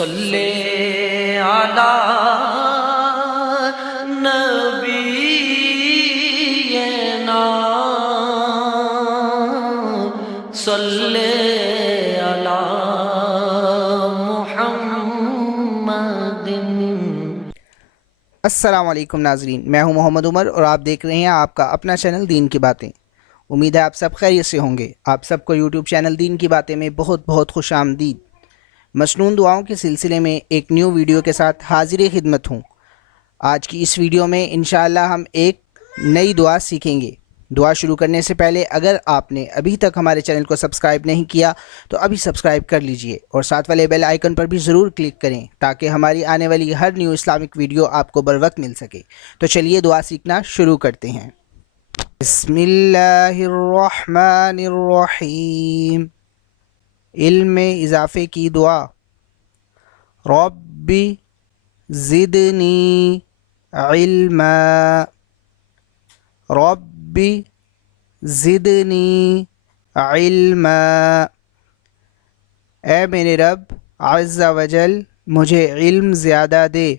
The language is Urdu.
صلی علی نبینا صلی علی محمد۔ السلام علیکم ناظرین، میں ہوں محمد عمر اور آپ دیکھ رہے ہیں آپ کا اپنا چینل دین کی باتیں۔ امید ہے آپ سب خیریت سے ہوں گے۔ آپ سب کو یوٹیوب چینل دین کی باتیں میں بہت بہت خوش آمدید۔ مسنون دعاؤں کے سلسلے میں ایک نیو ویڈیو کے ساتھ حاضر خدمت ہوں۔ آج کی اس ویڈیو میں انشاءاللہ ہم ایک نئی دعا سیکھیں گے۔ دعا شروع کرنے سے پہلے اگر آپ نے ابھی تک ہمارے چینل کو سبسکرائب نہیں کیا تو ابھی سبسکرائب کر لیجئے اور ساتھ والے بیل آئیکن پر بھی ضرور کلک کریں تاکہ ہماری آنے والی ہر نیو اسلامک ویڈیو آپ کو بروقت مل سکے۔ تو چلیے دعا سیکھنا شروع کرتے ہیں۔ بسم اللہ الرحمن الرحیم۔ علم اضافے کی دعا۔ ربی زدنی علما، ربی زدنی علما، اے میرے رب عز و جل مجھے علم زیادہ دے۔